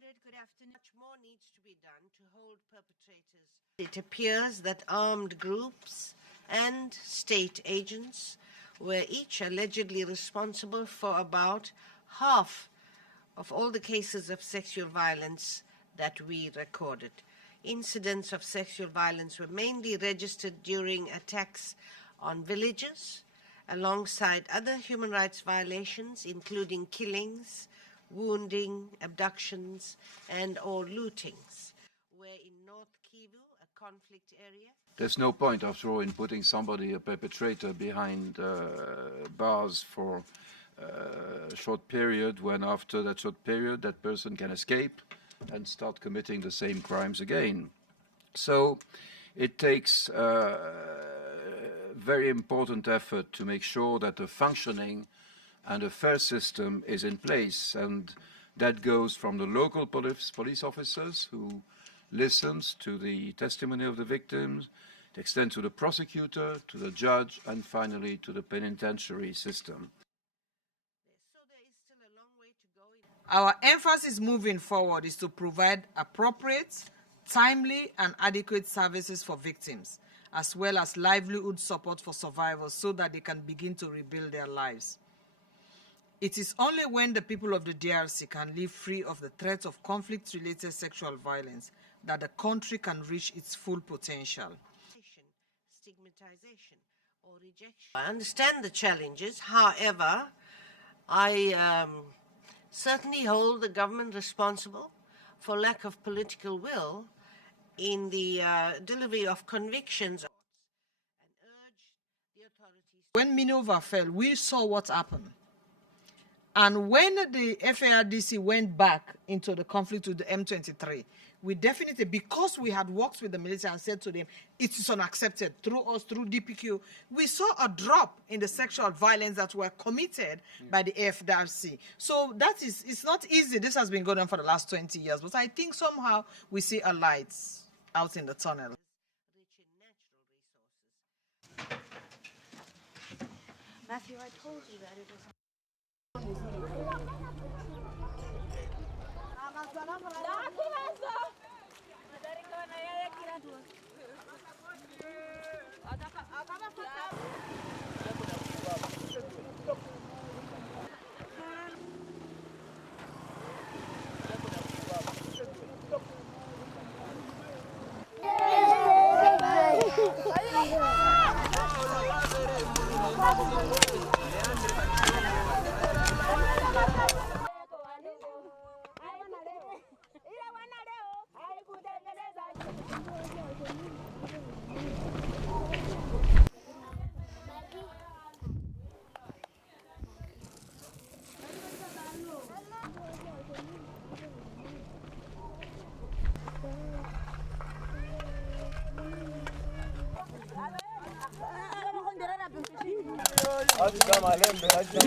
Good afternoon. Much more needs to be done to hold perpetrators. It appears that armed groups and state agents were each allegedly responsible for about half of all the cases of sexual violence that we recorded. Incidents of sexual violence were mainly registered during attacks on villages, alongside other human rights violations, including killings, wounding, abductions, and/or lootings. Where in North Kivu, a conflict area. There's no point, after all, in putting somebody, a perpetrator, behind bars for a short period, when after that short period that person can escape and start committing the same crimes again. So it takes very important effort to make sure that a functioning and a fair system is in place, and that goes from the local police officers who listens to the testimony of the victims, it extends to the prosecutor, to the judge, and finally to the penitentiary system. So there is still a long way to go. Our emphasis moving forward is to provide appropriate, timely, and adequate services for victims, as well as livelihood support for survivors so that they can begin to rebuild their lives. It is only when the people of the DRC can live free of the threat of conflict-related sexual violence that the country can reach its full potential. Stigmatization or rejection. I understand the challenges. However, I certainly hold the government responsible for lack of political will in the delivery of convictions and urge the authorities. When Minova fell, we saw what happened. And when the FARDC went back into the conflict with the M23, we definitely, because we had worked with the military and said to them, it is unaccepted, through us, through DPQ, we saw a drop in the sexual violence that were committed by the FARDC. So that is, it's not easy. This has been going on for the last 20 years, but I think somehow we see a light out in the tunnel. Rich in natural resources. Matthew, I told you that it was...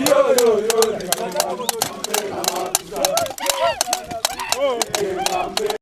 Yo, yo, yo.